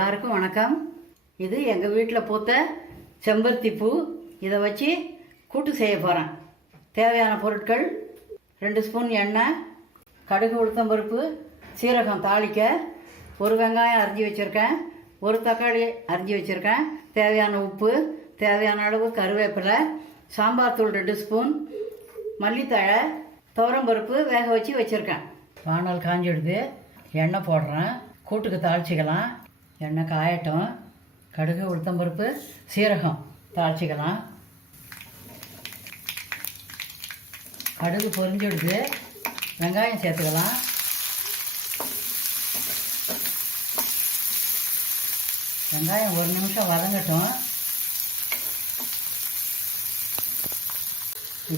எல்லாருக்கும் வணக்கம். இது எங்கள் வீட்டில் பூத்த செம்பருத்தி பூ. இதை வச்சு கூட்டு செய்ய போகிறேன் தேவையான பொருட்கள் ரெண்டு ஸ்பூன் எண்ணெய் கடுகு உளுத்தம்பருப்பு சீரகம் தாளிக்க ஒரு வெங்காயம் அரிஞ்சு வச்சுருக்கேன். ஒரு தக்காளி அரிஞ்சு வச்சுருக்கேன். தேவையான உப்பு தேவையான அளவு கருவேப்பிலை சாம்பார் தூள் ரெண்டு ஸ்பூன் மல்லித்தழை துவரம்பருப்பு வேக வச்சு வச்சுருக்கேன். வானல் காஞ்சிடுது. எண்ணெய் போடுறேன். கூட்டுக்கு தாளிச்சிக்கலாம். எண்ணெய் காயட்டும். கடுகு உளுத்தம்பருப்பு சீரகம் தாளிச்சிக்கலாம். கடுகு பொரிஞ்சிடுது வெங்காயம் சேர்த்துக்கலாம். வெங்காயம் ஒரு நிமிஷம் வதங்கட்டும்.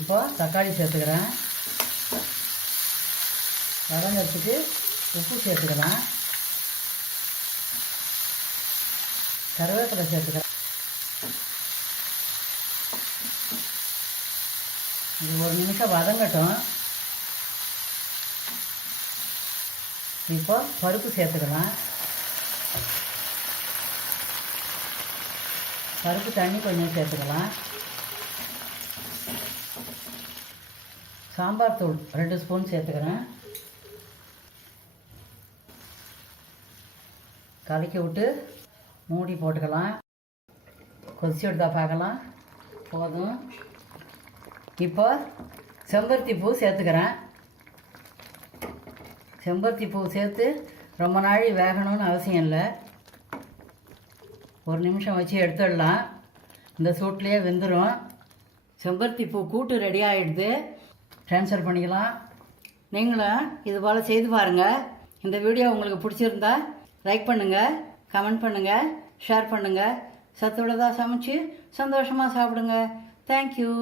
இப்போ தக்காளி சேர்த்துக்கிறேன். வதங்கிறதுக்கு உப்பு சேர்த்துக்கலாம். கருவேப்பிலை சேர்த்துக்கிறேன். இது ஒரு நிமிஷம் வதங்கட்டும். இப்போ பருப்பு சேர்த்துக்கலாம். பருப்பு தண்ணி கொஞ்சம் சேர்த்துக்கலாம். சாம்பார் தூள் ரெண்டு ஸ்பூன் சேர்த்துக்கிறேன். கலக்கி விட்டு மூடி போட்டுக்கலாம். கொதிச்சு விட்டா பார்க்கலாம். போதும். இப்போ செம்பருத்தி பூ சேர்த்துக்கிறேன். செம்பருத்தி பூ சேர்த்து ரொம்ப நாள் வேகணும்னு அவசியம் இல்லை. ஒரு நிமிஷம் வச்சு எடுத்துடலாம். இந்த சூட்லேயே வெந்துடும் செம்பருத்தி பூ கூட்டு ரெடி ஆகிடுது ட்ரான்ஸ்ஃபர் பண்ணிக்கலாம். நீங்களும் இது போல் செய்து பாருங்கள் இந்த வீடியோ உங்களுக்கு பிடிச்சிருந்தா லைக் பண்ணுங்கள் கமெண்ட் பண்ணுங்கள் ஷேர் பண்ணுங்கள் சத்துள்ளதாக சமைச்சு சந்தோஷமாக சாப்பிடுங்க. தேங்க்யூ